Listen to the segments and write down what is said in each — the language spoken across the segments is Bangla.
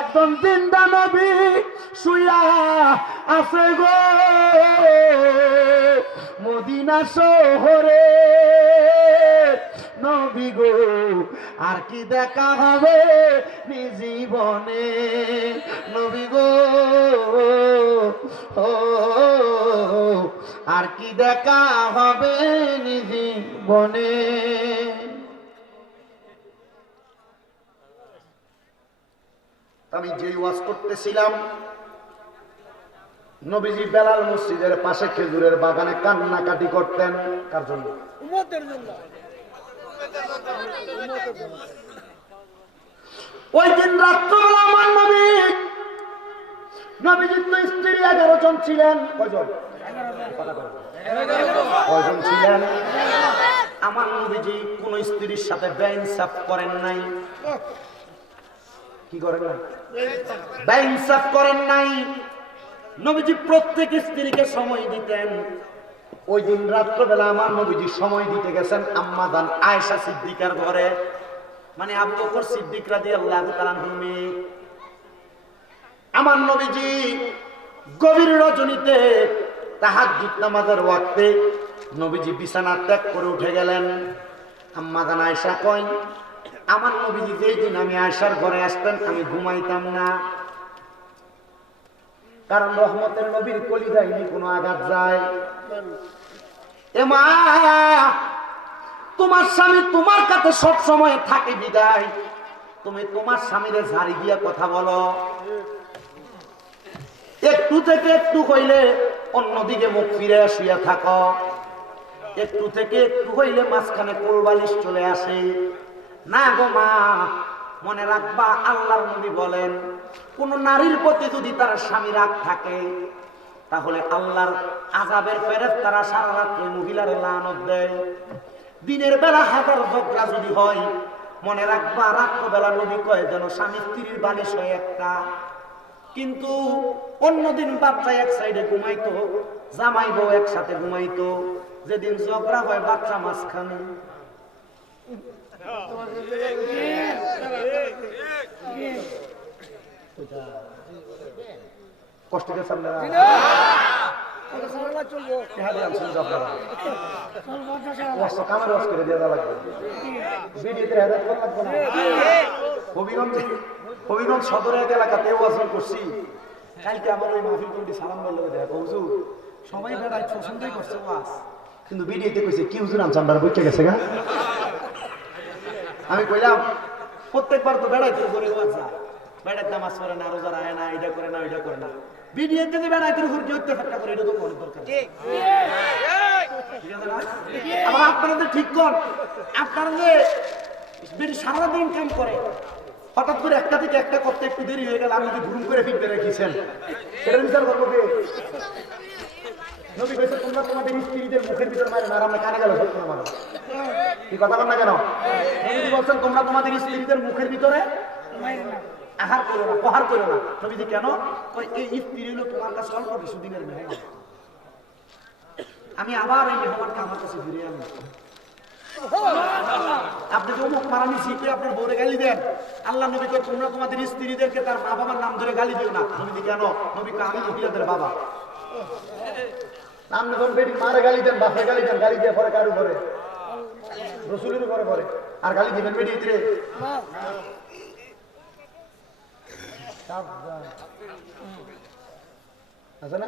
একজন জিন্দা নবী শুয়া আছে গো মদিনা শহরে নবী গো আর কি দেখা হবে জীবনে নবী গো আর কি দেখা হবে জীবনে। আমি যেই ওয়াজ করতেছিলাম নবীজি বেলাল মসজিদের পাশে খেজুরের বাগানে কান্নাকাটি করতেন। কার জন্য? উম্মতের জন্য। ওই দিন রাত্রবেলা আমার নবীজির তো স্ত্রী 11 জন ছিলেন। কয়জন ছিলেন? আমার নবীজি কোন স্ত্রীর সাথে বেইনসাফ করেন নাই। কি করেন নাই? বেইনসাফ করেন নাই। নবীজি প্রত্যেক স্ত্রীকে সময় দিতেন। ওই দিন রাত্রবেলা আমার নবীজি সময় দিতে গেছেন আম্মা জান আয়েশা সিদ্দিকার ঘরে, মানে আবু বকর সিদ্দিক রাদিয়াল্লাহু তাআলা আনহু। আমার নবীজি গভীর রজনীতে তাহাজ্জুদ নামাজের ওয়াক্তে নবীজি বিছানা ত্যাগ করে উঠে গেলেন। আম্মা জান আয়েশা কয়, আমার নবীজি যেই দিন আমি আয়েশার ঘরে আসতেন আমি ঘুমাইতাম না, কারণ রহমতের নবীর কলিজায় কোনো আঘাত যায়। এ মা, তোমার স্বামী তোমার কাছে সব সময় থাকে বিদায় তুমি তোমার স্বামীরে ঝাড়ি দিয়া কথা বলো। একটু থেকে একটু হইলে অন্যদিকে মুখ ফিরে শুয়ে থাকো, একটু থেকে একটু হইলে মাঝখানে কোলবালিশ চলে আসে। না গো মা, মনে রাখবা আল্লাহর নবী বলেন কোন নারীর প্রতি যদি তার স্বামী রাগ থাকে তাহলে আল্লাহর আযাবের ফেরেশতারা সারা রাত ওই মহিলার লানত দেয়। দিনের বেলা হাজার ঝগড়া যদি হয় মনে রাখবা রাত্রবেলা নবী কয় যেন স্বামী স্ত্রীর বালিশ হয় একটা। কিন্তু অন্যদিন বাচ্চা এক সাইডে ঘুমাইতো, জামাই বউ একসাথে ঘুমাইতো, যেদিন ঝগড়া হয় বাচ্চা মাঝখানে। কষ্ট গেছে আপনারা? হবিগঞ্জ সদর এক এলাকাতে ওয়াজন করছি। কালকে আমার ওই মাহফিল কমিটি সালাম বললো, দেখো হুজুর সবাই বেড়ায় পছন্দই করছে ওয়াজ, কিন্তু ভিডিওতে কইছে কি হুজুর আমচান্ডার বইকে গেছে গা। আমি কইলাম প্রত্যেকবার তো বেড়াইতে করে ওয়াজ যায়, বেড়াইতে নামাজ পড়ে না, রোজা রাখে না, এটা করে না, ওইটা করে না। ভিডিওতে যে বেড়াইতে উপর কি হইতে ফাঁকা করে এটা তো অনেক দরকার। আবার আপনারা ঠিক কর, আপনারা যে সারাদিন কাম করে হঠাৎ করে একটা থেকে একটা করতে একটু দেরি হয়ে গেল, আপনি যদি ঘুম করে ফিরতে রেখেছেন সেটার বিচার করবো কে? নবী কইছে তোমরা তোমাদের স্ত্রীদের মুখের ভিতর মারে না, আর আমরা কানে গেল সত্য মারো। কি কথা বল না কেন? নবী বলছেন তোমরা তোমাদের স্ত্রীদের মুখের ভিতরে আহার করো না, প্রহার করো না। নবীজি কেন? এই স্ত্রী হলো তোমার কাছে অল্প কিছুদিনের মেহমান, আমি আবার এই মেহমানকে আমার কাছে ফিরিয়ে আনবো। আপনি তো মুখ মারানি শিখে আপনার বউরে গালি দেন। আল্লাহ নবী কয় তোমরা তোমাদের স্ত্রীদেরকে তার মা বাবার নাম ধরে গালি দিও না। নবীজি কেন? নবী কয় আমি মহিলাদের বাবা। নাম যখন বেটি মারে গালি দেন, বাপে গালি দেন, গালি দিয়ে পরে কার উপরে? রাসূলের উপরে পরে। আর গালি দিবেন বেটিতে? আছে না?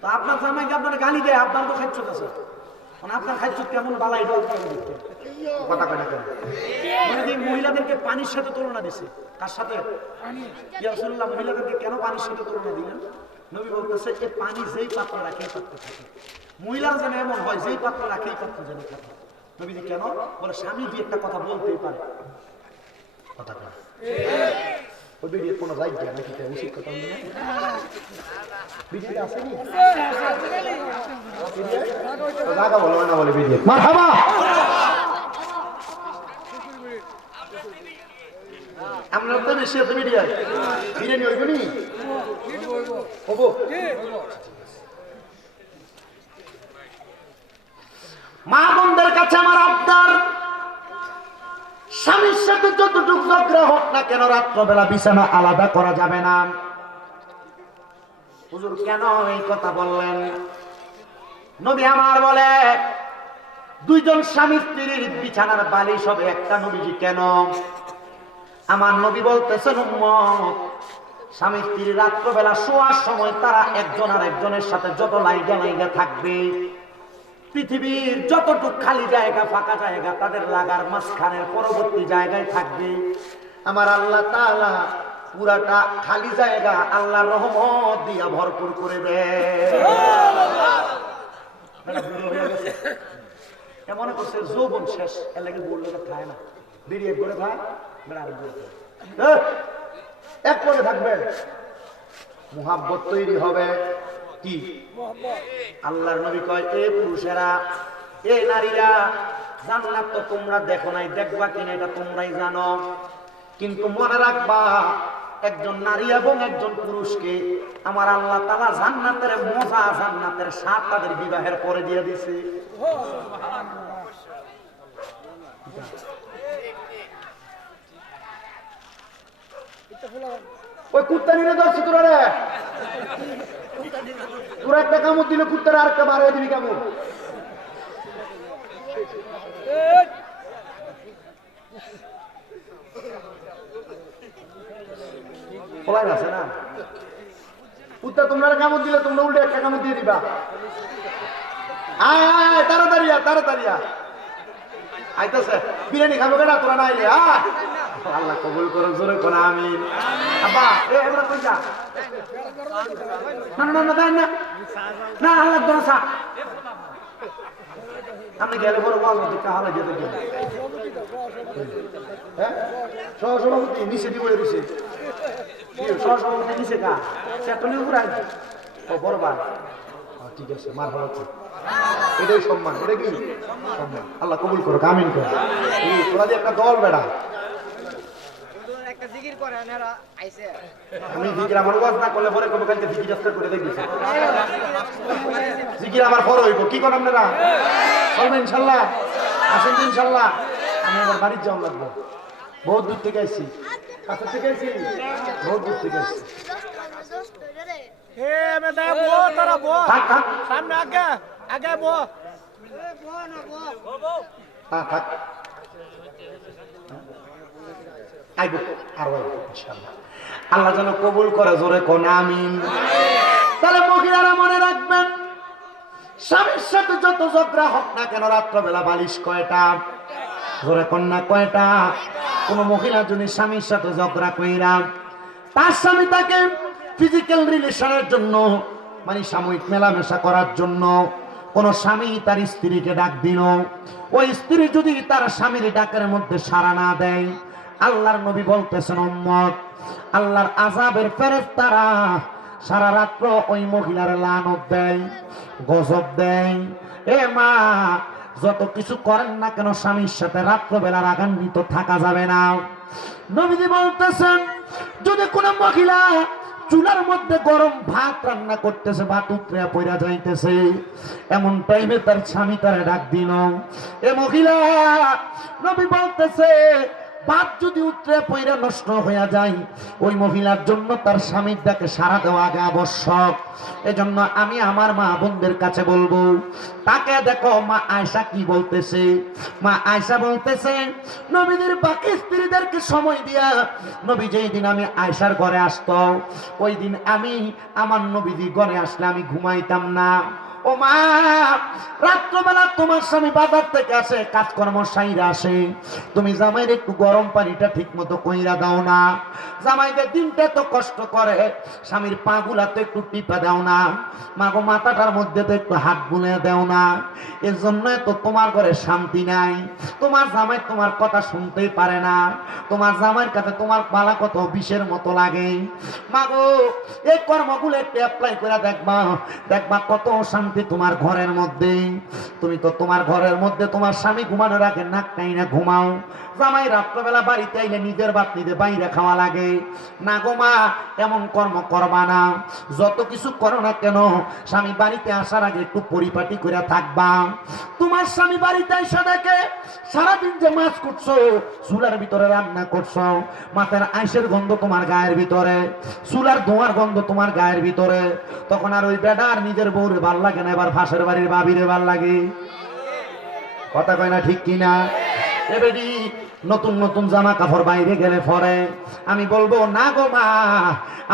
তো আপনার জামাইকে আপনার গালি দেয়, আপনার তো খাচ্ছ আছে, মানে আপনার খাচ্ছ কেমন বালাই কথা কয় না কেন? মানে যে মহিলাদেরকে পানির সাথে তুলনা দিছে, কার সাথে? ইয়া রাসূলুল্লাহ, মহিলাদেরকে কেন পানির সাথে তুলনা দিলেন? নবী বলতেছে এই পানি যেই পাত্রে রাখে এই পাত্রে থাকে। মহিলার যেন এমন হয় যেই পাত্রে রাখে এই পাত্রে যেন থাকে। নবীজি কেন? বলে স্বামী দিয়ে একটা কথা বলতেই পারে, কথা কয় ওই ভিডিওর কোনো রাইট দেয় নাকি উচিত কথা বলবে না? ভিডিওতে আছে কি জায়গা বলো না বলে ভিডিও মারহাবা। আমরা তো বেশি আছে ভিডিও বিরিয়ানি হইব নি হবো। মা বোনদের কাছে আমার আবদার, স্বামীর সাথে যতটুকু ঝগড়া হোক না কেন রাত্রবেলা বিছানা আলাদা করা যাবে না। হুজুর কেন এই কথা বললেন? নবী আমার বলে দুইজন স্বামী স্ত্রীর বিছানার বালিশ হবে একটা। নবীজি কেন? আমার নবী বলতেছেন উম্মত, স্বামী স্ত্রী রাত্রবেলা শোয়ার সময় তারা একজন আর একজনের সাথে যত লাইগা লাইগা থাকবে, পৃথিবীর যতটুক খালি জায়গা ফাঁকা জায়গা তাদের লাগার মাঝখানের পরবর্তী জায়গায় থাকবে। আমার আল্লাহ তাআলা পুরাটা খালি জায়গা আল্লাহর রহমত দিয়া ভরপুর করে দেয়। মনে করছে যৌবন শেষ, এর লাগে বললে খায় না, বেরিয়ে করে খায়, এক করে থাকবে, মুহাব্বত তৈরি হবে। কি আল্লাহর নবী কয়, এ পুরুষেরা, এ নারীরা, জান্নাত তো তোমরা দেখো নাই, দেখবা কিনা এটা তোমরাই জানো, কিন্তু মনে রাখবা একজন নারী এবং একজন পুরুষকে আমার আল্লাহ তাআলা জান্নাতের মজা, জান্নাতের স্বাদ তাদের বিবাহের পরে দিয়ে দিছে। ওই কুত্তা নিয়ে ধরছি তোরা রে, তোরা একটা কামড় দিলে কুত্তারা আর একটা বাড়িয়ে দিবি কামড়। আছে না কুত্তা, তোমরা কামড় দিলে তোমরা উল্টে একটা কামড় দিয়ে দিবা। আয় আয় তাড়াতাড়ি তাড়াতাড়ি আইতাছে, বিরিয়ানি খাবো কেনা তোরা না আইলে। আল্লাহ কবুল করুক, জোরে কোন আমিন। আব্বা এবার কই যা, না না না না না, আল্লাহ দোসা আমি গেলে বড় ওয়াজ হতে কাহালা যেতে গেল। হ্যাঁ সহসভাপতি নিচে দিব দিছে, সহসভাপতি নিচে কা চেতনে উড়াই ও বড় ভাই। ঠিক আছে, মার হচ্ছে, এটাই সম্মান, এটা কি সম্মান। আল্লাহ কবুল করুক, আমিন করুক। তোরা যে একটা দল বেড়া, আমি জিকির আমার ওয়াজ না করলে পরে কবে কালকে জিকির আজকাল করে দেখেছি, জিকির আবার পরে হইব। কি করেন আপনারা? চলবেন ইনশাল্লাহ, আসেন তো ইনশাল্লাহ। আমি আমার বাড়ির যাওয়া লাগবো, বহুত দূর থেকে আসছি, কাছে থেকে আসছি, বহুত দূর থেকে আসছি। আল্লাহ যেন কবুল করে, জোরে কোন আমিন। তাহলে মহিলারা মনে রাখবেন, স্বামীর সাথে যত ঝগড়া হোক না কেন রাত্রবেলা বালিশ কয়টা? জোরে কন্যা কয়টা? কোন মহিলা যদি স্বামীর সাথে ঝগড়া কইরা তার স্বামী তাকে ফিজিক্যাল রিলেশনের জন্য, মানে সাময়িক মেলামেশা করার জন্য কোন স্বামী তার স্ত্রীকে ডাক দিল, ওই স্ত্রী যদি তার স্বামীর ডাকের মধ্যে সাড়া না দেয়, আল্লাহর নবী বলতেছেন উম্মত, আল্লাহর আযাবের ফেরেশতারা সারা রাত্র ওই মহিলার লানত দেয়, গজব দেয়। এ মা, যত কিছু করেন না কেন স্বামীর সাথে রাত্রবেলা রাগান্বিত থাকা যাবে না। নবীজি বলতেছেন, যদি কোনো মহিলা চুলার মধ্যে গরম ভাত রান্না করতেছে, ভাত উতরে পড়া যাইতেছে, এমন টাইমে তার স্বামী তারে ডাক দিল, এ মহিলা, নবী বলতেছে ভাত যদি উতরে পড়া নষ্ট হয়ে যায়, ওই মহিলার জন্য তার স্বামীর ডাকে সাড়া দেওয়া আগে আবশ্যক। এজন্য আমি আমার মা বোনদের কাছে বলবো, তাকে দেখো মা আয়েশা কি বলতেছে। মা আয়েশা বলতেছে, নবীদের বাকি স্ত্রীদেরকে সময় দিয়া নবী যেই দিন আমি আয়েশার ঘরে আসতো, ওই দিন আমি আমার নবীজি ঘরে আসলে আমি ঘুমাইতাম না। ও মা, রাত্রবেলা তোমার স্বামী বাজার থেকে আসে, কাজকর্ম সাইরা আসে, তুমি জামাইয়ের একটু গরম পানিটা ঠিক মতো কইরা দাও না। জামাইকে দিনটা তো কষ্ট করে, স্বামীর পা গুলা তো একটু টিপা দাও না, মাগো মাথাটার মধ্যে তো একটু হাত বুলে দাও না। এর জন্য তো তোমার ঘরে শান্তি নাই, তোমার জামাই তোমার কথা শুনতেই পারে না, তোমার জামাইয়ের কাছে তোমার পালা কত বিষের মতো লাগে। মাগো এই কর্মগুলো একটু অ্যাপ্লাই করে দেখবা, দেখবা কত শান্তি শান্তি তোমার ঘরের মধ্যে। তুমি তো তোমার ঘরের মধ্যে তোমার স্বামী ঘুমানোর আগে নাক টাইনা ঘুমাও। জামাই রাত্রবেলা বাড়িতে আইলে নিজের ভাত নিজে বাইরে খাওয়া লাগে না গো মা, এমন কর্ম করবা না। যত কিছু করো না কেন স্বামী বাড়িতে আসার আগে একটু পরিপাটি করে থাকবা। তোমার স্বামী বাড়িতে এসে দেখে সারাদিন যে মাছ করছো, চুলার ভিতরে রান্না করছো, মাথার আইসের গন্ধ তোমার গায়ের ভিতরে, চুলার ধোঁয়ার গন্ধ তোমার গায়ের ভিতরে, তখন আর ওই বেটার নিজের বউরে ভাল লাগে না, এবার পাশের বাড়ির ভাবিরে ভাল লাগে। কথা কয় না ঠিক কিনা? এবেডি নতুন নতুন জামা কাপড় বাইরে গেলে পরে আমি বলবো না গো মা,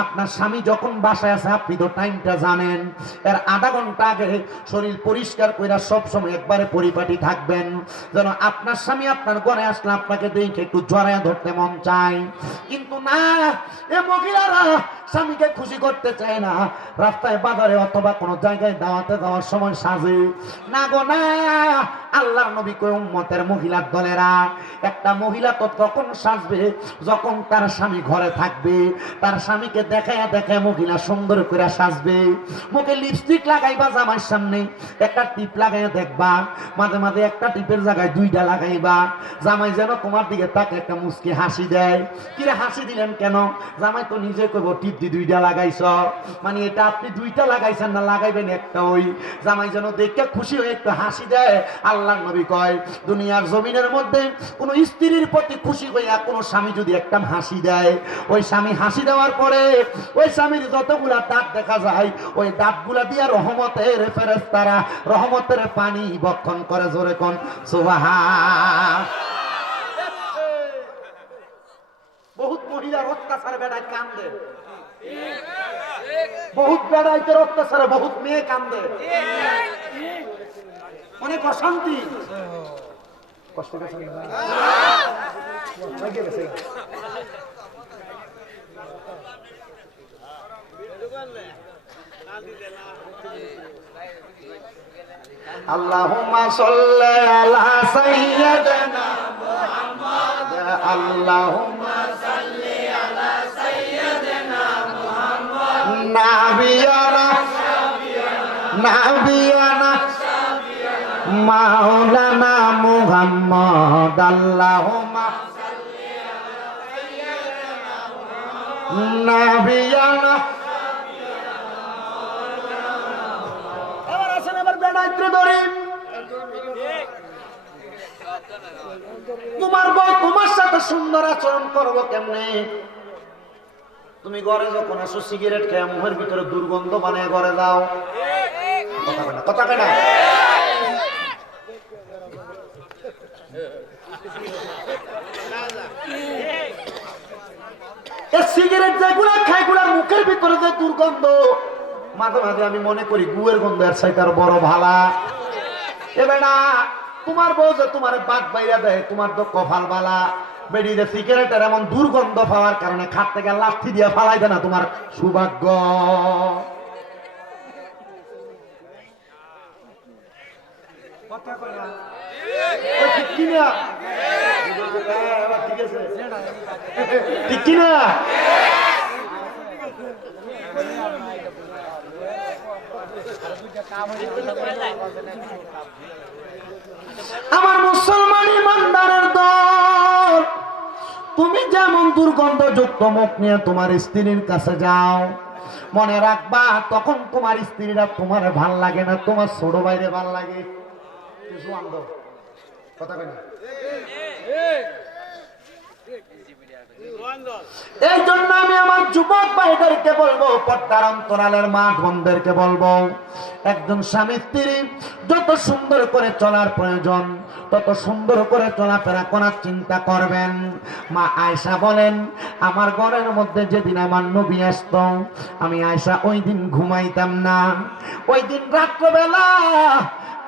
আপনার স্বামী যখন বাসায় আছে আপনি তো টাইমটা জানেন, এর আধা ঘন্টা আগে শরীর পরিষ্কার করে সবসময় একবারে পরিপাটি থাকবেন, যেন আপনার স্বামী আপনার ঘরে আসলে আপনাকে দেখে একটু জড়ায় ধরতে মন চায়। কিন্তু না, এ মহিলারা স্বামীকে খুশি করতে চায় না, রাস্তায় বাজারে অথবা কোনো জায়গায় দাওয়াতে যাওয়ার সময় সাজে না গো না। আল্লাহর নবী কয় উম্মতের মহিলার দলেরা, একটা মহিলা তো তখন সাজবে যখন তার স্বামী ঘরে থাকবে, তার স্বামীকে দেখায় দেখায় মহিলা সুন্দর করে সাজবে। মুখে লিপস্টিক লাগাইবা, জামার সামনে একটা টিপ লাগাইয়া দেখবা, মাঝে মাঝে একটা টিপের জায়গায় দুইটা লাগাইবা, জামাই যেন তোমার দিকে তাকে একটা মুচকি হাসি দেয়। কিরে হাসি দিলেন কেন? জামাই তো নিজে কইব টিপ দি দুইটা লাগাইছ, মানে এটা আপনি দুইটা লাগাইছেন না লাগাইবেন একটা। ওই জামাই যেন দেখে খুশি হয়ে একটু হাসি দেয়। আল্লাহর নবী কয় দুনিয়ার জমিনের মধ্যে কোন স্ত্রীর প্রতি খুশি হইয়া কোন স্বামী যদি একটা হাসি দেয়, ওই স্বামী হাসি দেওয়ার পরে ওই স্বামীর যতগুলা দাঁত দেখা যায়, ওই দাঁতগুলা দিয়া রহমতের ফেরেশতারা রহমতের পানি বক্ষণ করে। জোরে কোন সুবহান। বহুত মহিলার অত্যাচারে বেড়ায় কান্দে, বহুত বেড়াইতের অত্যাচারে বহুত মেয়ে কান্দে, অনেক অশান্তি কষ্ট গেছে। আল্লাহুম্মা সাল্লি আলা সাইয়্যিদিনা মুহাম্মদ, আল্লাহুম্মা সাল্লি আলা সাইয়্যিদিনা মুহাম্মদ, নাবিয়ানা নাবিয়ানা মাওলানা মুহাম্মদ, আল্লাহুম্মা সাল্লি আলা সাইয়্যিদিনা মুহাম্মদ, নাবিয়ানা। এবার আসেন, এবার বেড়াইতে ধরি। তোমার বউ তোমার সাথে সুন্দর আচরণ করবো কেমনে? তুমি ঘরে যখন আসো সিগারেট খেয়ে মুখের ভিতরে দুর্গন্ধ বানিয়ে ঘরে যাও। কথা কেনা সিগারেট যেগুলা খায় গুলার মুখের ভিতরে যে দুর্গন্ধ, মাঝে মাঝে আমি মনে করি গুয়ের গন্ধ এর চাইতে আর বড় ভালা। এবার না তোমার বউ যে তোমার বাদ বাইরা দেয়, তোমার তো কপাল বালা। বেরিয়ে সিগারেটের এমন দুর্গন্ধ পাওয়ার কারণে খাট থেকে লাঠি দিয়ে ফালাই দেয় না, তোমার সৌভাগ্য। ঠিক কিনা? ঠিক কিনা? আমার মুসলমান ইমানদারের দল, তুমি যেমন দুর্গন্ধযুক্ত মুখ নিয়ে তোমার স্ত্রীর কাছে যাও, মনে রাখবা তখন তোমার স্ত্রীরা তোমার ভাল লাগে না, তোমার ছোট ভাইরে ভাল লাগে। কথা বলি, এই জন্য আমি আমার যুবক ভাইদেরকে বলবো, পর্দার অন্তরালের মা বোনদেরকে বলবো, একজন স্বামী স্ত্রী যত সুন্দর করে চলার প্রয়োজন তত সুন্দর করে চলাফেরা করার চিন্তা করবেন। মা আয়েশা বলেন, আমার ঘরের মধ্যে যেদিন আমার নবী আসতো, আমি আয়েশা ওই দিন ঘুমাইতাম না। ওই দিন রাত্রবেলা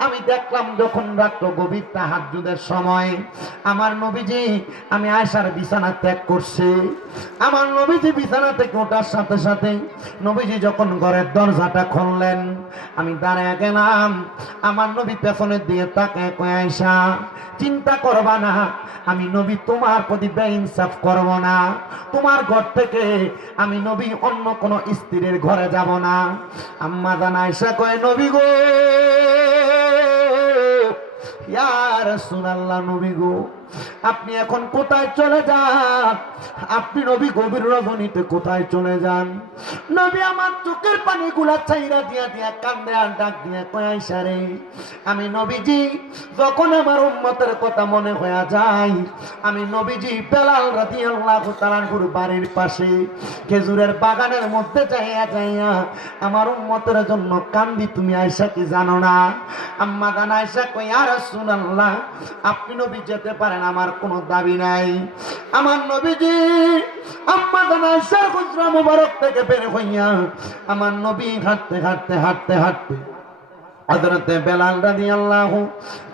আমি দেখলাম যখন রাত্র গভীর তাহাজ্জুদের সময় আমার নবীজি, আমি আয়েশার বিছানা ত্যাগ করছে। আমার নবীজি বিছানা থেকে ওঠার সাথে সাথে নবীজি যখন ঘরের দরজাটা খুললেন, আমি দাঁড়ায় গেলাম। আমার নবী পেছনের দিকে তাকায় কয়, আয়েশা চিন্তা করবা না, আমি নবী তোমার প্রতি বেইনসাফ করব না। তোমার ঘর থেকে আমি নবী অন্য কোন স্ত্রীর ঘরে যাব না। আম্মা জান আয়েশা কয়, নবী গো, ইয়া রাসূলুল্লাহ, নবী গো আপনি এখন কোথায় চলে যান? আপনি নবী গভীর রজনীতে কোথায় চলে যান? নবী আমার চোখের পানিগুলা চাইরা দিয়া দিয়া কান্দে আর ডাক দিয়া কয়, আয়েশা রে, আমি নবীজি যখন আমার উম্মতের কথা মনে হয়ে যায়, আমি নবীজি বেলাল রাদিয়াল্লাহু তাআলা আনহুর বাড়ির পাশে খেজুরের বাগানের মধ্যে যাইয়া যাইয়া আমার উম্মতের জন্য কান্দি। তুমি আয়েশা কি জানো না? আম্মা জান আয়েশা কয়, ইয়া রাসূলুল্লাহ, আপনি নবী যেতে পারেন, আমার কোনো দাবি নাই। আমার নবীজি আম্মা জান আয়েশার হুজরা মুবারক থেকে বের হইয়া আমার নবী হাঁটতে হাঁটতে হাঁটতে হাঁটতে হযরতে বেলাল রাদিয়াল্লাহু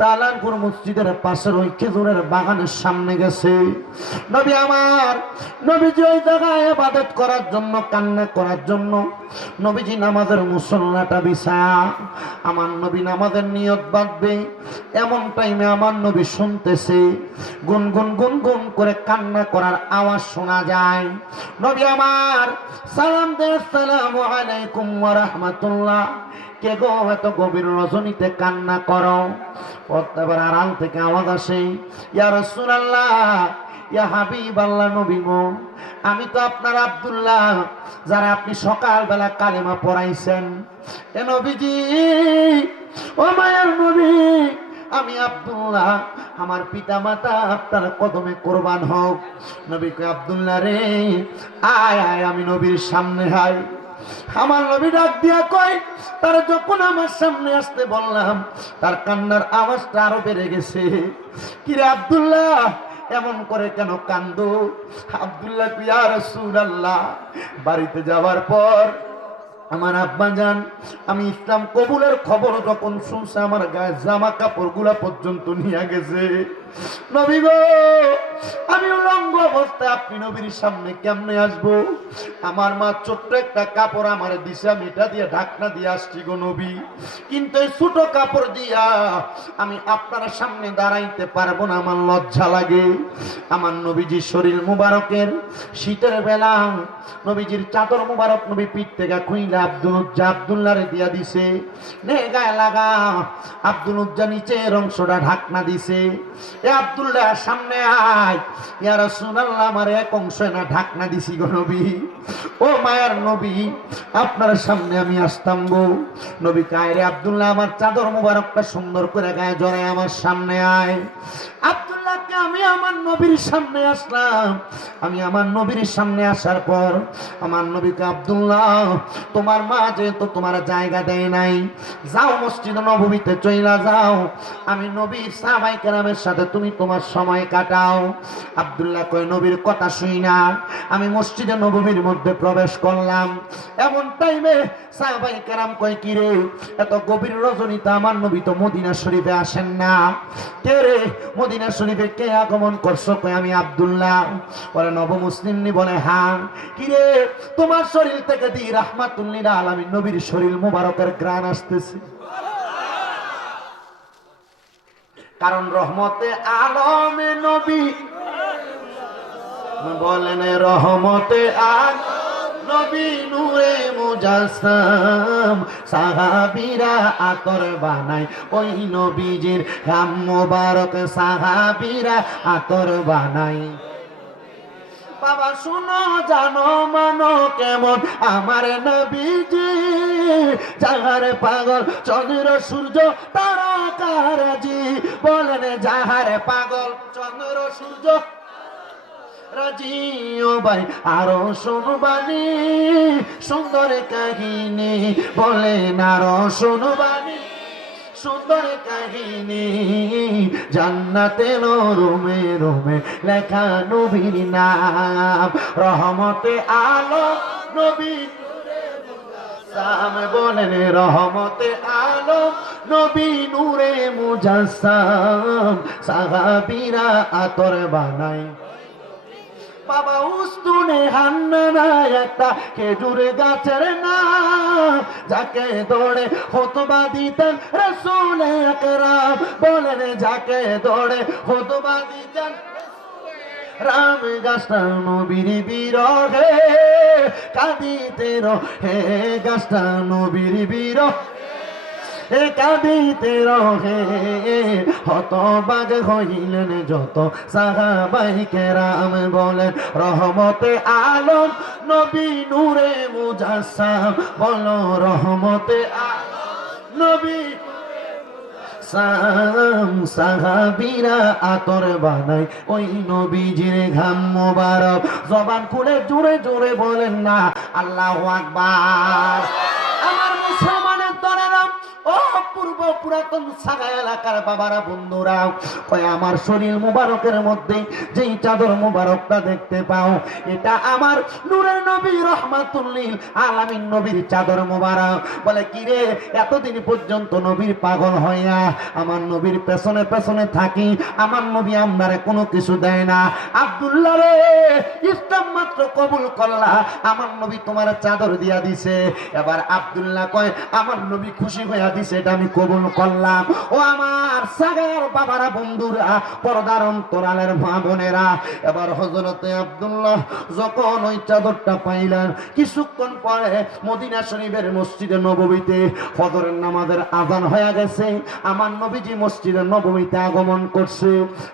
তাআলা আনহুর মসজিদের পাশের ওই খেজুরের বাগানের সামনে গেছে। নবী আমার, নবীজি ওই জায়গায় ইবাদত করার জন্য, কান্না করার জন্য নবীজি নামাজের মুসল্লাটা বিছায়া আমার নবী নামাজের নিয়ত বাঁধবে। এমন টাইমে আমার নবী শুনতেছে গুনগুন গুনগুন করে কান্না করার আওয়াজ শোনা যায়। নবী আমার সালাম দেয়, আসসালামু আলাইকুম ওয়া রাহমাতুল্লাহ। কে গো এত গভীর রজনীতে কান্না করো? এবার আড়াল থেকে আওয়াজ আসে, ইয়া রাসূলুল্লাহ, ইয়া হাবিবাল্লাহ, নবী গো, আমি তো আপনার আব্দুল্লাহ, যারা আপনি সকালবেলা কালেমা পড়াইছেন। এ নবীজি, ও মায়ের নবী, আমি আব্দুল্লাহ, আমার পিতা মাতা আপনার কদমে কোরবান হোক। নবী কয়, আব্দুল্লাহ রে, আয় আয়, আমি নবীর সামনে আয়। আমার নবী ডাক দিয়া কয়, তার যখন আমার সামনে আসতে বললাম, তার কান্নার আওয়াজটা আরো বেড়ে গেছে। কিরে আব্দুল্লাহ, এমন করে কেন কান্দো? আব্দুল্লাহ কয়, ইয়া রাসূলুল্লাহ, বাড়িতে যাওয়ার পর আমার আব্বা জান, আমি ইসলাম কবুলের খবর যখন শুনছে, আমার গায়ে জামা কাপড় গুলা পর্যন্ত নিয়ে গেছে। নবী গো, আমি উলঙ্গ অবস্থায় আপনি নবীর সামনে কেমনে আসবো? আমার মা ছোট্ট একটা কাপড় আমার দিছে, আমি এটা দিয়ে ঢাকনা দিয়ে আসছি গো নবী, কিন্তু এই ছোট কাপড় দিয়া আমি আপনার সামনে দাঁড়াইতে পারবো না, আমার লজ্জা লাগে। আমার নবীজির শরীর মুবারকের শীতের বেলা নবীজির চাদর মুবারক নবী পিঠ থেকে খুইলা আব্দুল্লাহরে দিয়া দিছে, নে গায়ে লাগা। আব্দুল উজ্জা নিচের অংশটা ঢাকনা দিছে। এ আব্দুল্লাহ সামনে আয়। ইয়া রাসূলুল্লাহ, আমার এক অংশ না ঢাকনা দিছি গো নবী। ও মায়ার নবী, আপনার সামনে আমি আসতাম গো। নবী কয়, রে আব্দুল্লাহ, আমার চাদর মুবারকটা সুন্দর করে গায়ে জড়ায় আমার সামনে আয়। আব্দুল্লাহকে আমি আমার নবীর সামনে আসলাম। আমি আমার নবীর সামনে আসার পর আমার নবীকে, আব্দুল্লাহ, তোমার মা যেহেতু তোমার জায়গা দেয় নাই, যাও মসজিদ নববীতে চইলা যাও, আমি নবীর সাহাবায়ে কেরামের সাথে তুমি তোমার সময় কাটাও। আব্দুল্লাহ কয়, নবীর কথা শুই না আমি মসজিদে নববীর মধ্যে প্রবেশ করলাম। এমন টাইমে সাহাবায়ে কেরাম কয়, কি রে, এত গভীর রজনীতে আমার নবী তো মদিনা শরীফে আসেন না, কে রে, মদিনা শরীফে কে আগমন করছো? কয়, আমি আব্দুল্লাহ। বলে নব মুসলিম নি? বলে হ্যাঁ। কি রে, তোমার শরীর থেকে দি রাহমাতুল লিল আলামিন নবীর শরীর মুবারকের ঘ্রাণ আসতেছে। কারণ রহমতে আলমে নবী বলেন, রহমতে আলম নবী নূরে মুজাসসাম, সাহাবীরা আতর বানায় ওই নবীজির গাম মোবারক, সাহাবীরা আতর বানায়। বাবা শুনো, জানো মানো কেমন আমার নবীজি, যাহার পাগল চন্দ্র সূর্য তারকারাজি। বলেন, যাহার পাগল চন্দ্র সূর্য রাজি। ও ভাই, আরো শুনবানি সুন্দর কাহিনী, বলেন আরো শুনবানি সুন্দর কাহিনী। জান্নাতের রুমে রুমে লেখা নবীর নাম, রহমতে আলম নবী সাম বলেন রহমতে আলম নবী নূরে মুজাসসাম সাহাবীরা আতর বানায় বাবা উস্তুনে হান্নানা একটা খেজুর গাছের নাম যাকে দৌড়ে খুতবা দিতেন রাসূল আকরাম বলেন যাকে দৌড়ে খুতবা দিতেন রাম গাছটা নবীর বিরহে কাঁদিতে রহে গাছটা নবীর বিরহে কাঁদিতে রহে হতবাগ হইলেন যত সাহাবায়ে কেরাম বলেন রহমতে আলম নবী নূরে মুজাসসাম বলো রহমতে আলম নবী সাহাবীরা আতর বানায় ওই নবীজির ঘাম মোবারক জবান খুলে জোরে জোরে বলেন না আল্লাহু আকবার আমার মুসলমানের দলেরা ও পূর্ব পুরাতন সাগা এলাকার বাবারা বন্ধুরা কয় আমার শরীর মুবারকের মধ্যে যেই চাদর মুবারকটা দেখতে পাও এটা আমার নূরের নবী রহমাতুল লিল আলামিন নবীর চাদর মুবারক বলে কি রে এতদিন পর্যন্ত নবীর পাগল হইয়া আমার নবীর পেছনে পেছনে থাকি আমার নবী আমরারে কোনো কিছু দেয় না আব্দুল্লাহ রে ইসলাম মাত্র কবুল করলা আমার নবী তোমার চাদর দিয়া দিছে এবার আব্দুল্লাহ কয় আমার নবী খুশি হইয়া দিছে এটা আমি কবুল করলাম ও আমার সাগার বাবারা বন্ধুরা পর্দার অন্তরালের মা বোনেরা এবার হযরতে আব্দুল্লাহ যখন ওই চাদরটা পাইলেন কিছুক্ষণ পরে মদিনা শরীফের মসজিদে নববীতে ফজরের নামাজের আযান হয়ে গেছে আমার নবীজি মসজিদে নববীতে আগমন করছে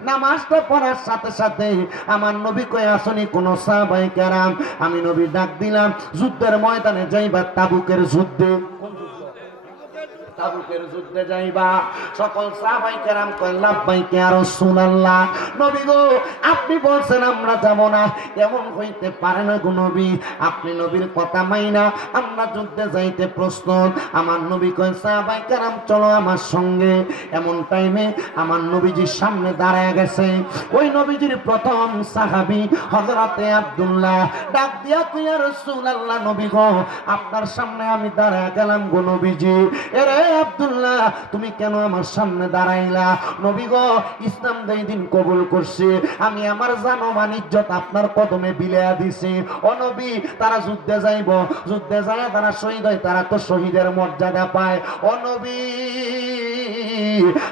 নামাজটা পড়ার সাথে সাথে আমার নবী কয় আসনি কোন সাহাবায়ে কেরাম আমি নবী ডাক দিলাম যুদ্ধের ময়দানে যাইবা তাবুকের যুদ্ধে তাবুকের যুদ্ধে যাইবা সকল সাহাবায়ে কেরাম কয় লাব্বাইক ইয়া রাসূলুল্লাহ নবী গো আপনি বলছেন আমরা যাব না এমন হইতে পারে না গো নবী আপনি নবীর কথা মাইনা আমরা যুদ্ধে যাইতে প্রস্তুত আমার নবী কয় সাহাবায়ে কেরাম চলো আমার সঙ্গে এমন টাইমে আমার নবীজির সামনে দাঁড়ায় গেছে ওই নবীজির প্রথম সাহাবী হযরতে আব্দুল্লাহ ডাক দিয়া কয় ইয়া রাসূলুল্লাহ নবী গো আপনার সামনে আমি দাঁড়ায় গেলাম গো নবীজি এরে আব্দুল্লাহ তুমি কেন আমার সামনে দাঁড়াইলা নবী গো ইসলাম যেই দিন কবুল করছে আমি আমার জান ও মান ইজ্জত আপনার কদমে বিলায়া দিছি ও নবী তারা যুদ্ধে যাইব যুদ্ধে যায় তারা শহীদ হয় তারা তো শহীদের মর্যাদা পায় ও নবী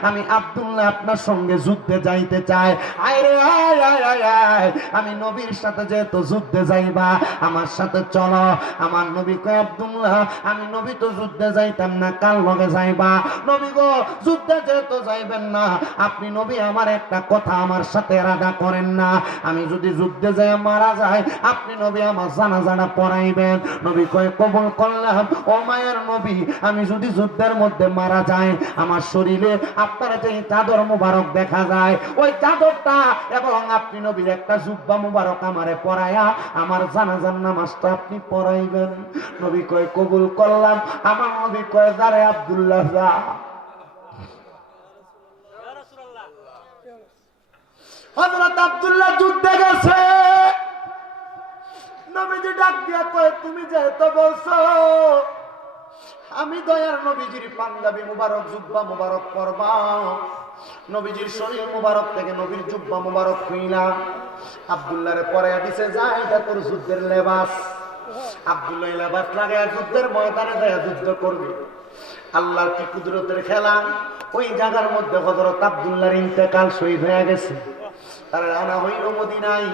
আমি আব্দুল্লাহ আপনার সঙ্গে যুদ্ধে যাইতে চাই আয় রে আয় আয় আয় আয় আমি নবীর সাথে যেহেতু যুদ্ধে যাইবা আমার সাথে চলো আমার নবী কয় আব্দুল্লাহ আমি নবী তো যুদ্ধে যাইতাম না কাল লগে যাইবা নবী গো যুদ্ধে যেহেতু যাইবেন না আপনি নবী আমার একটা কথা আমার সাথে রাদা করেন না আমি যদি যুদ্ধে যাই মারা যায় আপনি নবী আমার জানাজানা পড়াইবেন নবী কয় কবুল করলাম ও মায়ের নবী আমি যদি যুদ্ধের মধ্যে মারা যাই আমার শরীরে আপনার যে চাদর মুবারক দেখা যায় ওই চাদরটা এবং আপনি নবীর একটা জুব্বা মুবারক আমারে পরায়া আমার জানাজার নামাজটা আপনি পড়াইবেন নবী কয় কবুল করলাম আমার নবী কয় যারে আব্দুল্লাহ যা হযরত আব্দুল্লাহ যুদ্ধে গেছে নবীজি ডাক দিয়া কয় তুমি যেহেতু বলছো আমি দয়ার নবীজির পাঞ্জাবি মুবারক জুব্বা মুবারক পরবা নবীজির শরীর মুবারক থেকে নবীর জুব্বা মুবারক খুইলা আব্দুল্লাহরে পরাইয়া দিছে যা এটা তোর যুদ্ধের লেবাস আব্দুল্লাহ লেবাস লাগায়া যুদ্ধের ময়দানে যায় যুদ্ধ করবে আল্লাহর কি কুদরতের খেলা ওই জায়গার মধ্যে হযরত আব্দুল্লাহর ইন্তেকাল শহীদ হয়ে গেছে তারা রানা হইল মদিনায়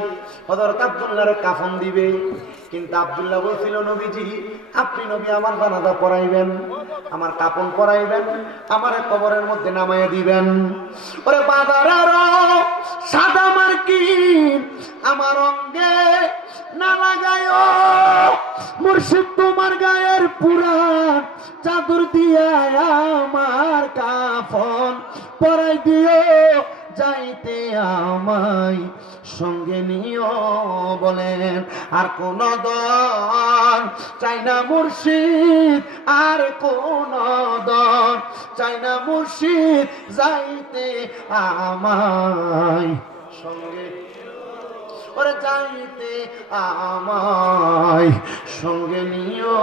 হযরত আব্দুল্লাহরে কাফন দিবে কিন্তু আব্দুল্লাহ বলছিল নবীজি আপনি নবী আমার জানাজা পড়াইবেন আমার কাফন পরাইবেন আমারে কবরের মধ্যে নামাইয়া দিবেন ওরে বাজারের সাদা মার্কিন আমার অঙ্গে না লাগায়ো মুর্শিদ তোমার গায়ের পুরান চাদর দিয়া আমার কাফন পরাই দিও যাইতে আমায় সঙ্গে নিও বলেন আর কোন দর চাই না মুর্শিদ আর কোন দর চাই না মুর্শিদ যাইতে আমায় সঙ্গে ওরে যাইতে আমায় সঙ্গে নিও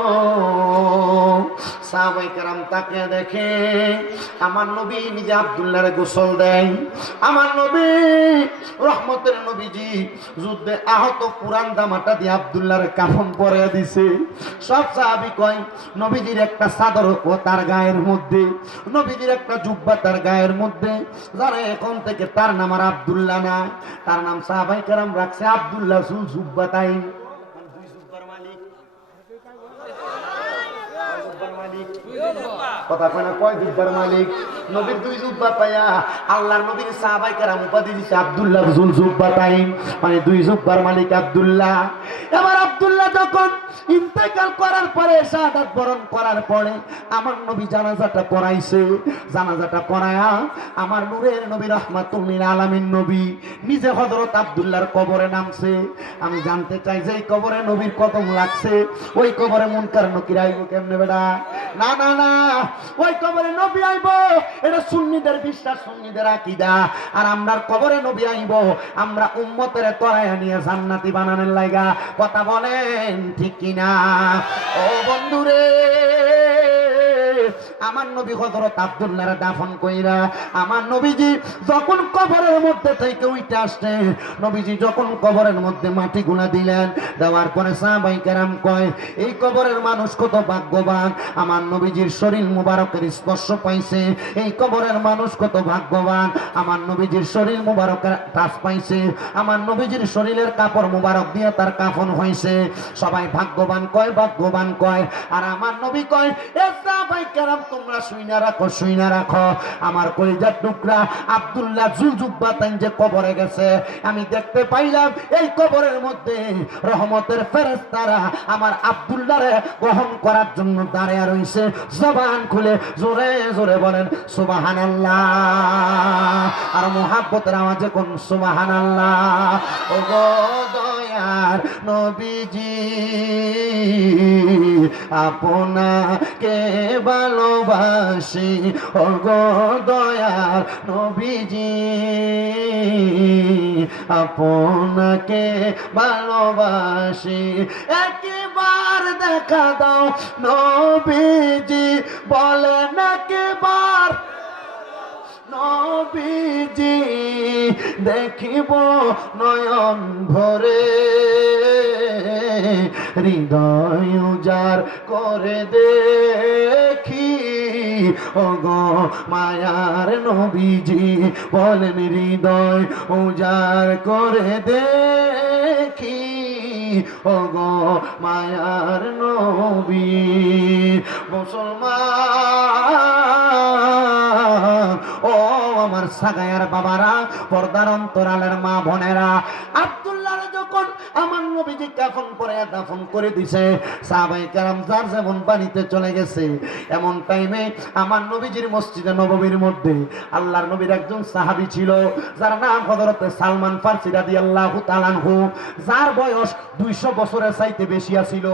সাহাবায়ে কেরাম তাকে দেখে আমার নবী নিজে আব্দুল্লাহরে গোসল দেয়। আমার নবী রহমতের নবীজি যুদ্ধে আহত পুরান জামাটা দিয়ে আব্দুল্লাহর কাফন পরিয়ে দিছে। সব সাহাবী কয় নবীজির একটা চাদর ও তার গায়ের মধ্যে, নবীজির একটা জুব্বা তার গায়ের মধ্যে, যারা এখন থেকে তার নাম আর আব্দুল্লাহ না, তার নাম সাহাবায়ে কেরাম রাখছে আব্দুল্লাহ জুল জুব্বাতাইন। দুই জুব্বার মালিক, কথা কয় না, কয় জুব্বার মালিক? নবীর দুই জুব্বা পায়া আল্লাহর নবীর সাহাবায়ে কেরাম উপাধি দিছে আব্দুল্লাহ জুল জুব্বাতাইন, মানে দুই জুব্বার মালিক আব্দুল্লাহ। এবার আব্দুল্লাহ যখন ইন্তেকাল করার পরে, শাহাদাত বরণ করার পরে আমার নবী জানাজাটা পড়াইছে। জানাজাটা পড়ায়া আমার নূরের নবী রাহমাতুল লিল আলামিন নবী নিজে হযরত আব্দুল্লাহর কবরে নামছে। আমি জানতে চাই যে এই কবরে নবীর কদম লাগছে, ওই কবরে মুনকার নকির আইব কেমনে বেটা? না না না, ওই কবরে নবী আইব, এটা সুন্নিদের বিশ্বাস, সুন্নিদের আকীদা। আর আমরার কবরে নবী আইব আমরা উম্মতের তরায়া নিয়ে জান্নাতি বানানোর লাগা। কথা বলেন ঠিক কিনা? ও বন্ধুরে, আমার নবী হযরত আব্দুল্লাহর দাফন কইরা আমার নবীজি যখন কবরের মধ্যে থেকে উঠে আসছে, নবীজি যখন কবরের মধ্যে মাটি গুলা দিলেন, দেওয়ার পরে সাহাবায়ে কেরাম কয় এই কবরের মানুষ কত ভাগ্যবান, আমার নবীজির শরীর মুবারকের স্পর্শ পাইছে। এই কবরের মানুষ কত ভাগ্যবান, আমার নবীজির শরীর মুবারকের টাচ পাইছে, আমার নবীজির শরীরের কাপড় মুবারক দিয়ে তার কাফন হইছে। সবাই ভাগ্যবান কয়, ভাগ্যবান কয়। আর আমার নবী কয় এ সাহাবায়ে কেরাম তোমরা শুইনা রাখো, শুইনা রাখো, আমার কলিজার টুকরা আব্দুল্লাহ জুল জুব্বাতাইন যে কবরে গেছে, আমি দেখতে পাইলাম এই কবরের মধ্যে রহমতের ফেরেশতারা আমার আব্দুল্লাহরে গ্রহণ করার জন্য দাঁড়িয়ে রইছে। জবান খুলে জোরে জোরে বলেন সুবহানাল্লাহ, আর মুহাব্বতের আওয়াজে কোন সুবহানাল্লাহ। ও গো দয়ার নবীজি আপনাকে ভালোবাসি, ও গো দয়ার নবীজি আপনাকে ভালোবাসি, একবার দেখা দাও নবীজি বলেন, একবার নবীজি দেখিব নয়ন ভরে, হৃদয় উজাড় করে দেখি, ওগো মায়ার নবীজি বলেন হৃদয় উজাড় করে দেখি, ওগো মায়ার নবী। মুসলমান ও আমার সাগায়ার বাবারা, পর্দার অন্তরালের মা বোনেরা, আব্দুল্লাহর যখন আমার নবীজি কাফন পরে দাফন করে দিছে, সাহাবায়ে কেরাম যার যেমন বাড়িতে চলে গেছে, এমন টাইমে আমার নবীজির মসজিদে নববীর মধ্যে আল্লাহর নবীর একজন সাহাবী ছিল, যার নাম হযরত সালমান ফারসি রাদিয়াল্লাহু তাআলা আনহু, যার বয়স 200 বছরের চাইতে বেশি ছিল।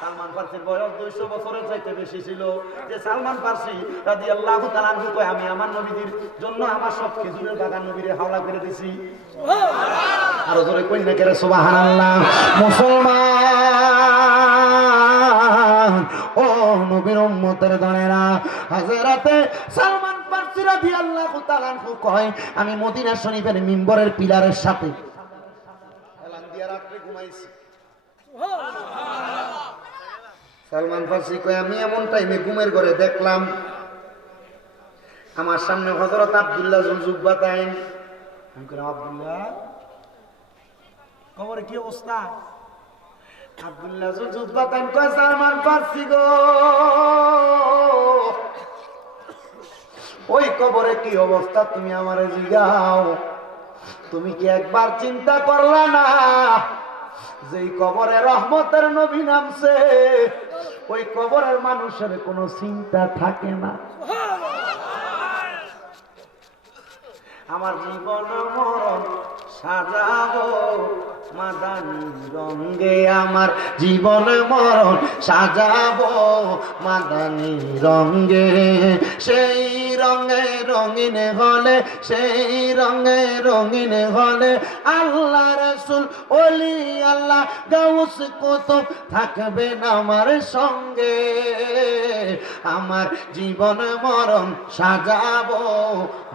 সালমান ফারসির বয়স 200 বছরের চাইতে বেশি ছিল। যে সালমান ফারসি রাদিয়াল্লাহু তাআলা আনহু কয় আমি আমার নবীর জন্য আমার সব খেজুরের বাগান নবীরে হাওলা করে দিছি। আরো জোরে কই না কেরে সুবহানাল্লাহ। মুসলমান ও নবীর উম্মতের দলেরা, হযরতে সালমান ফারসি রাদিয়াল্লাহু তাআলা আনহু কয় আমি মদিনা শরীফের মিম্বরের পিলারের সাথে এলান দিয়া রাতে ঘুমাইছি। সালমান ফারসি কয় আমি এমন টাইমে ঘুমের ঘরে দেখলাম আমার সামনে হযরত আব্দুল্লাহ জুল জুব্বাতাইন। আমি কইলাম আব্দুল্লাহ কবরে কি অবস্থা? আব্দুল্লাহ জুল জুব্বাতাইন কয় সালমান ফারসি গো, ওই কবরে কি অবস্থা তুমি আমারে জিগাও। তুমি কি একবার চিন্তা করলা না যেই কবরে রহমতের নবী নামছে, ওই কবরের মানুষের কোনো চিন্তা থাকে না। আমার জীবন মরণ সাজাবো মাদানী রঙে, আমার জীবন মরণ সাজাবো মাদানী রঙে, সেই রঙে রঙিন হলে, সেই রঙে রঙিন হলে আল্লাহ রাসূল ওলি আল্লাহ গাউস কুতুব থাকবেন আমার সঙ্গে। আমার জীবন মরণ সাজাবো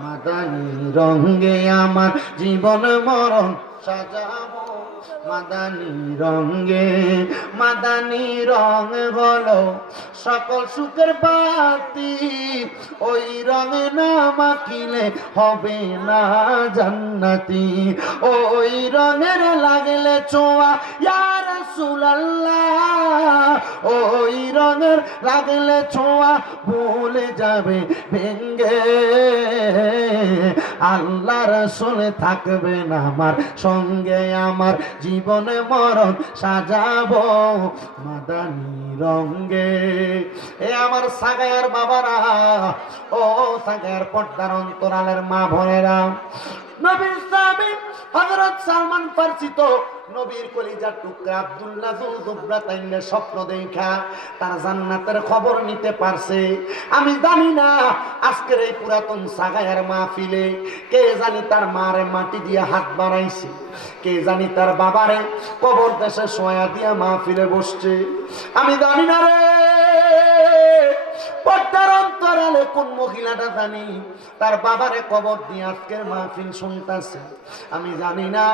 মাদানী রঙে, আমার জীবন মরণ সাজাবো মাদানী রঙে। মাদানী রং হলো সকল সুখের বাতি, ওই রঙে না মাখিলে হবে না জান্নাতি। ওই রঙের লাগলে ছোঁয়া ইয়া রাসূলুল্লাহ, ওই রঙের লাগলে ছোঁয়া ভুলে যাবে ভেঙ্গে। আল্লাহ রাসূল থাকবেন আমার সঙ্গে, আমার জীবনে মরণ সাজাবো মাদানী রঙে। এ আমার সাগায়ার বাবারা, ও সাগায়ার পর্দার অন্তরালের মা বোনেরা, নবীর সাহাবী হযরত সালমান ফারসি তো নবীর কলিজার টুকরা আব্দুল্লাহ যুলজুবরাতাইনের স্বপ্ন দেখা তার জান্নাতের খবর নিতে পারছে। আমি জানি না আজকের এই পুরাতন সাগায়ার মাহফিলে কে জানি তার মারে মাটি দিয়ে হাত বাড়াইছে, কে জানি তার বাবারে কবর দেশে শোয়া দিয়া মাহফিলে বসছে। আমি জানি না রে পর্দার অন্তরালে কোন মহিলাটা জানি তার বাবারে কবর দিয়ে আজকের মাহফিল শুনতাছে। আমি জানি না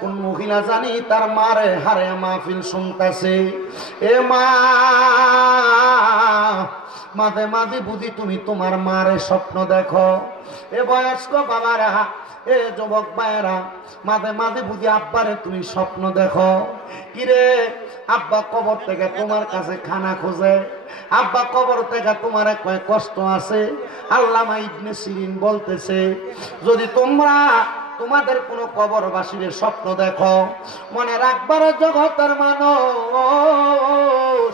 কোন মহিলা জানি তার মারে হারে মাহফিল শুনতাছে। এ মা, মাঝে মাঝে বুঝি তুমি তোমার মারে স্বপ্ন দেখো। এ বয়স্ক বাবারা, এ যুবক ভাইয়েরা, মাঝে মাঝে বুঝি আব্বারে তুমি স্বপ্ন দেখো। কিরে আব্বা কবর থেকে তোমার কাছে খানা খোঁজে, আব্বা কবর থেকে তোমার কয় কষ্ট আছে। আল্লামা ইবনে সিরিন বলতেছে, যদি তোমরা তোমাদের কোনো কবরবাসীর স্বপ্ন দেখো, মনে রাখবার জগতের মানুষ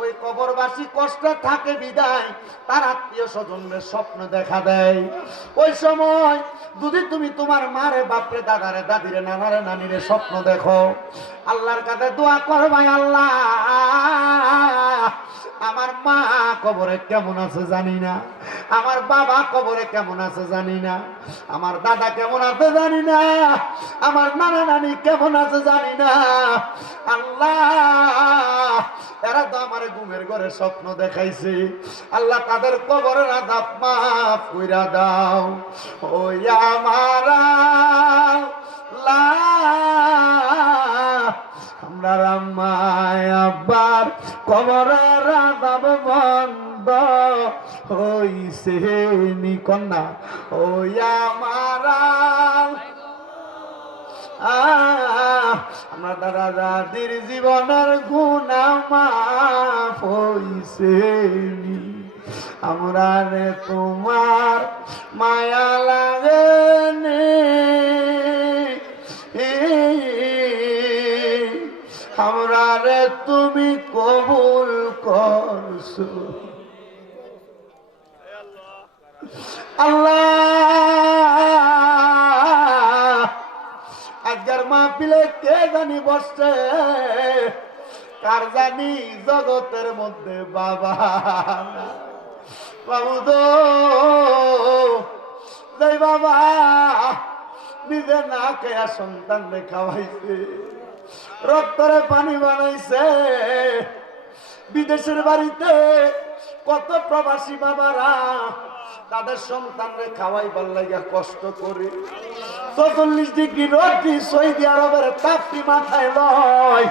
ওই কবরবাসী কষ্ট থাকে বিদায় তার আত্মীয় স্বজনের স্বপ্ন দেখা দেয়। ওই সময় যদি তুমি তোমার মারে বাপরে দাদারে দাদিরে নানারে নানিরে স্বপ্ন দেখো, আল্লাহর কাছে দোয়া করবাই, আল্লাহ আমার মা কবরে কেমন আছে জানি না, আমার বাবা কবরে কেমন আছে জানি না, আমার দাদা কেমন আছে জানি না, আমার নানা নানি কেমন আছে জানি না। আল্লাহ এরা তো আমার ঘুমের ঘরে স্বপ্ন দেখাইছে, আল্লাহ তাদের কবরের আযাব মাফ কইরা দাও। ওই আমার আমরা রাম্মায় আব্বার কবরের আযাব বন্ধ হইছে নি কন্যা। ওই আমার আমরা দাদা দাদির জীবনের গুনাহ মাফ হইছে নি। আমরা রে তোমার মায়া লাগে নে, আমরা রে তুমি কবুল করছো। আল্লাহ আজকের মাহফিলে কে জানি বসছে, কার জানি জগতের মধ্যে বাবা বাবু তো যাই বাবা নিজে না খেয়া সন্তান রে খাওয়াইছে, রক্তরে পানি বানাইছে। বিদেশের বাড়িতে কত প্রবাসী বাবারা তাদের সন্তানরে খাওয়াইবার লাগা কষ্ট করে ৪৪ ডিগ্রি রোদ্রি সৌদি আরবের তাপটি মাথায় লয়,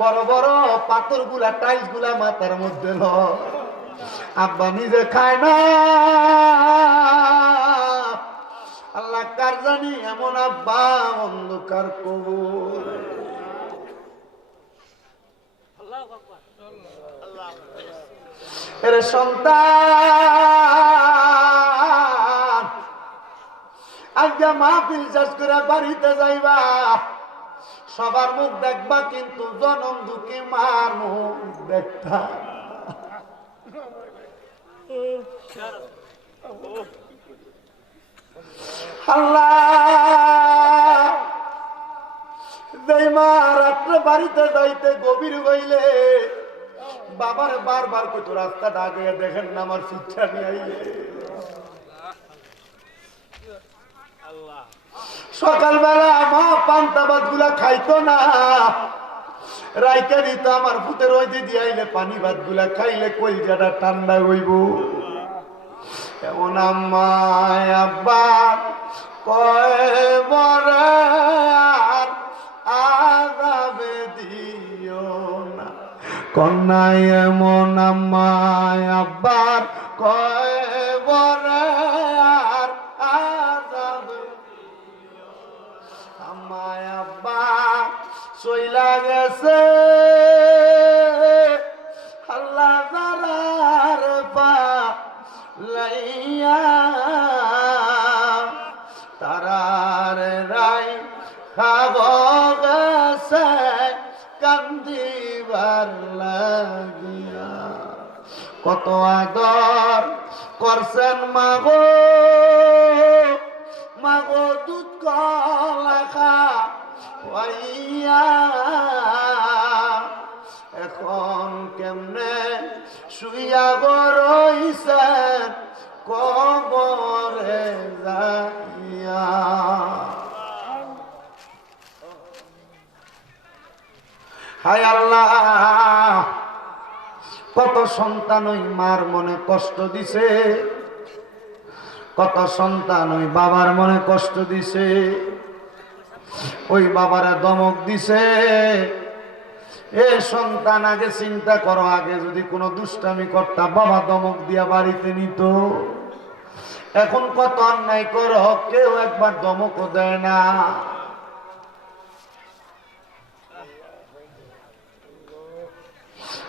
বড় বড় পাথর গুলা টাইলস গুলা মাথার মধ্যে লয়। আব্বা নিজে খায় না, আল্লাহ কার জানি এমন আব্বা অন্ধকার কবর। এর সন্তান আজকে মাহফিল শেষ করে বাড়িতে যাইবা, সবার মুখ দেখবা কিন্তু জনম দুঃখী মার মুখ দেখতা। আল্লাহ যেই মা রাত্রে বাড়িতে যাইতে গভীর হইলে বাবার বারবার কত রাস্তা ডাকে দেখেন না আমার শিক্ষা নিয়ে সকালবেলা মা পান্তা ভাত গুলা খাইতো না, রাইকা দিত আমার পুতের ওই যে দিয়াইলে পানি ভাত গুলা খাইলে কলজাটা ঠান্ডা হইব। এমন আম্মায় আব্বা কয় বরে আর আযাবে দিও না, কন্যায় এমন আম্মায় আব্বার কয় বরে আর আযাবে আম্মায় আব্বা চইলা গেছে আল্লাহ জালার পা লাইয়া তারার রাই খাব গেছে কান্দিবার লাগিয়া। কত আদর করছেন মাগো, মাগো দুধ কলা খাওয়াইয়া, এখন কেমনে শুইয়া রইছেন কবরে যাইয়া। হায় আল্লাহ, কত সন্তান ওই মার মনে কষ্ট দিছে, কত সন্তান ওই বাবার মনে কষ্ট দিছে, ওই বাবারা দমক দিছে। এ সন্তান আগে চিন্তা করো, আগে যদি কোনো দুষ্টামি করতা বাবা দমক দিয়া বাড়িতে নিত। এখন কত অন্যায় করো, কেউ একবার দমকও দেয় না।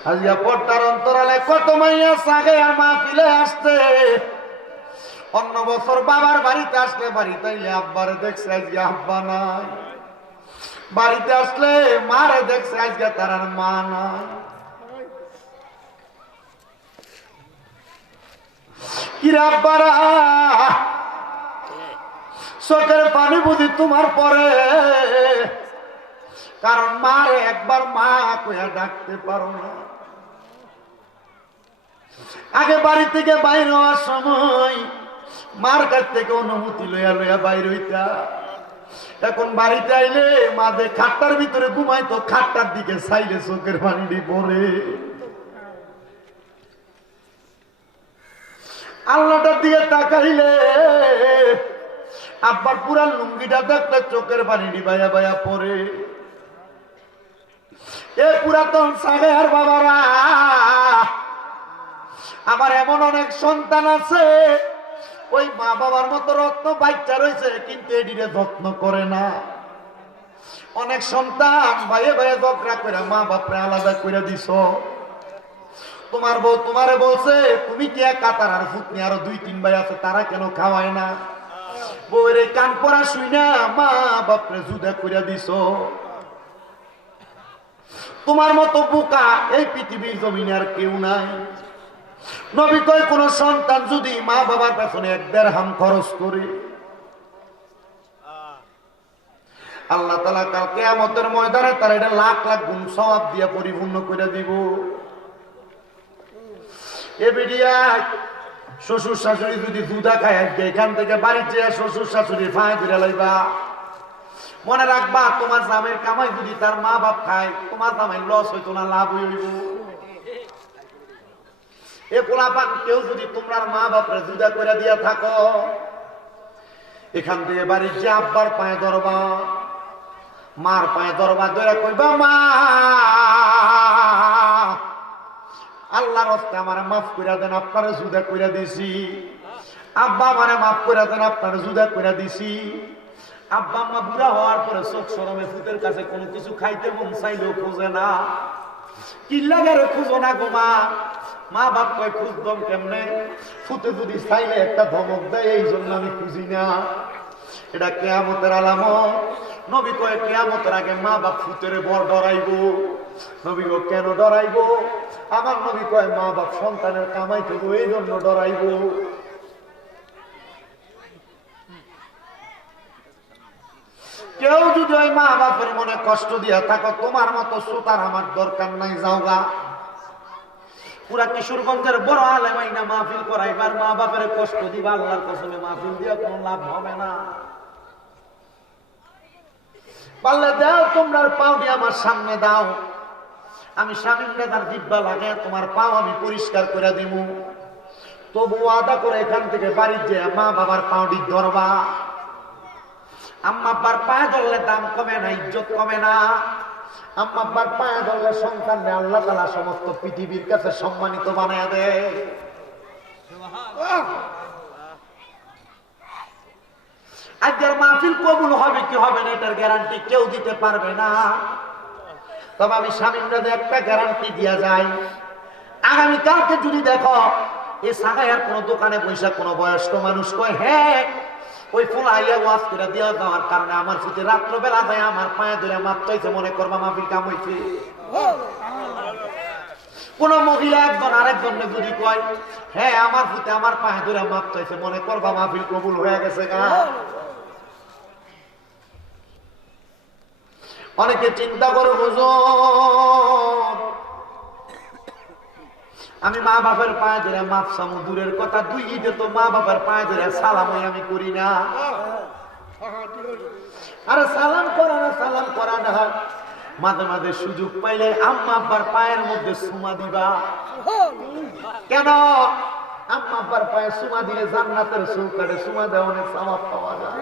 আজকে পর্দার অন্তরালে কত মাইয়া সাগে আর মাহফিলে আসতে, অন্য বছর বাবার বাড়িতে আসলে বাড়িতে আইলে আব্বারে দেখছে, আজকে আব্বা নাই। বাড়িতে আসলে মারে দেখছে, আজকে তার আর মা নাই। কিরে আব্বারা, চোখের পানি বুঝি তোমার পরে, কারণ মারে একবার মা কইয়া ডাকতে পারো না। আগে বাড়ি থেকে বাইরে হওয়ার সময় মার কাছ থেকে অনুমতি লইয়া লইয়া বাইর হইতা। এখন বাড়িতে আইলে মাঝে খাটটার ভিতরে ঘুমাইতো, খাটটার দিকে চাইলে চোখের পানি পড়ে। আল্লাহটার দিকে তাকাইলে আব্বার পুরা লুঙ্গিটা দেখলে চোখের পানি বাইয়া বাইয়া পড়ে। এ পুরাতন সাগে আর বাবারা, আমার এমন অনেক সন্তান আছে ওই মা বাবার মতো রত্ন বাচ্চা রয়েছে, কিন্তু এটিরে যত্ন করে না। অনেক সন্তান ভাইয়ে ভাইয়ে ঝগড়া করে মা বাপরে আলাদা করে দিছ। তোমার বউ তোমারে বলছে তুমি কি এক কাতার আর ফুটনি আরো 2-3 ভাই আছে, তারা কেন খাওয়ায় না? বউয়ের কান পড়া শুই না মা বাপরে জুদা করে দিছ। তোমার মতো বোকা এই পৃথিবীর জমিনে আর কেউ নাই। নবী কয় কোন সন্তান যদি মা বাবার পেছনে 1 দিরহাম খরচ করে, আল্লাহ তাআলা কাল কিয়ামতের ময়দানে তার এটা লাখ লাখ গুণ সওয়াব দিয়া পরিপূর্ণ করে দিব। এ বিডিয়া শ্বশুর শাশুড়ি যদি দুধা খায়, এখান থেকে বাড়িতে শ্বশুর শাশুড়ি ফাঁয় ধরে লইবা। মনে রাখবা তোমার জামের কামাই যদি তার মা বাপ খায়, তোমার জামাই লস হইতো না, লাভ হইব। এ পোলাপান কেউ যদি তোমার মা বাপরে জুদা করে দিয়া থাকো, এখান থেকে বাড়ির যে আব্বার পায়ে ধরবা, মার পায়ে ধরবা, ধরে কইবা মা আল্লাহর রাস্তে আমারে মাফ করে দেন, আপনারে জুদা করে দিছি। আব্বা আমারে মাফ করে দেন, আপনারে জুদা করে দিছি। আব্বা আম্মা বুড়া হওয়ার পরে চোখ শরমে ফুতের কাছে কোনো কিছু খাইতে মন চাইলেও খুঁজে না। কি লাগে রে খুঁজো না গো মা? মা বাপ কয় খুঁজতাম কেমনে? ফুতে যদি চাইলে একটা ধমক দেয়, এই জন্য আমি খুঁজি না। এটা কিয়ামতের আলামত। নবী কয় কিয়ামতের আগে মা বাপ ফুতের বর ডরাইবো। নবী গো কেন ডরাইবো? আমার নবী কয় মা বাপ সন্তানের কামাই করবো, এই জন্য ডরাইবো। কেউ যদি ওই মা বাপের মনে কষ্ট দিয়া থাকো, তোমার মতো শ্রোতার আমার দরকার নাই, যাওগা। পুরা কিশোরগঞ্জের বড় আলেমাই না মাহফিল করাইবার মা বাপের কষ্ট দিবা, আল্লাহর কসমে মাহফিল দিয়া কোনো লাভ হবে না। পারলে দাও, তোমরা পাও দিয়ে আমার সামনে দাও, আমি স্বামীর নেতার দিব্যা লাগে তোমার পাও আমি পরিষ্কার করে দিব। তবু আদা করে এখান থেকে বাড়ির যে মা বাবার পাউডি ধরবা। আম্মা আব্বার পায়ে ধরলে দাম কমে না, ইজ্জত কমে না। আম্মা আব্বার পায়ে ধরলে সন্তান আল্লাহ তাআলা সমস্ত পৃথিবীর কাছে সম্মানিত বানায় দেয়। আজকের মাহফিল কবুল হবে কি হবে না এটার গ্যারান্টি কেউ দিতে পারবে না। তবে আমি স্বামীর একটা গ্যারান্টি দিয়া যায়, আগামীকালকে যদি দেখো এই সাগাইয়ার কোন দোকানে বৈশাখ কোন বয়স্ক মানুষ কয় হ্যাঁ ওই ফুল আইয়া ওয়াজ করে দেওয়া দেওয়ার কারণে আমার প্রতি রাত্রবেলা যায় আমার পায়ে ধরে মাপ চাইছে, মনে করবা মাহফিল কাম হইছে। কোন মহিলা একজন আরেকজন যদি কয় হ্যাঁ আমার প্রতি আমার পায়ে ধরে মাপ চাইছে, মনে করবা মাহফিল কবুল হয়ে গেছে গা। অনেকে চিন্তা করে হুজুর আমি মা বাবার পায়ে ধরে মাপ চামু দূরের কথা, 2 ঈদে তো মা বাবার পায়ে ধরে সালামই আমি করি না। আরে সালাম করা না, সালাম করা না, মাঝে মাঝে সুযোগ পাইলে আম্মা আব্বার পায়ের মধ্যে সুমা দিবা। কেন? আম্মা আব্বার পায়ে সুমা দিলে জান্নাতের চৌকাঠে সুমা দেওয়ার সওয়াব পাওয়া যায়।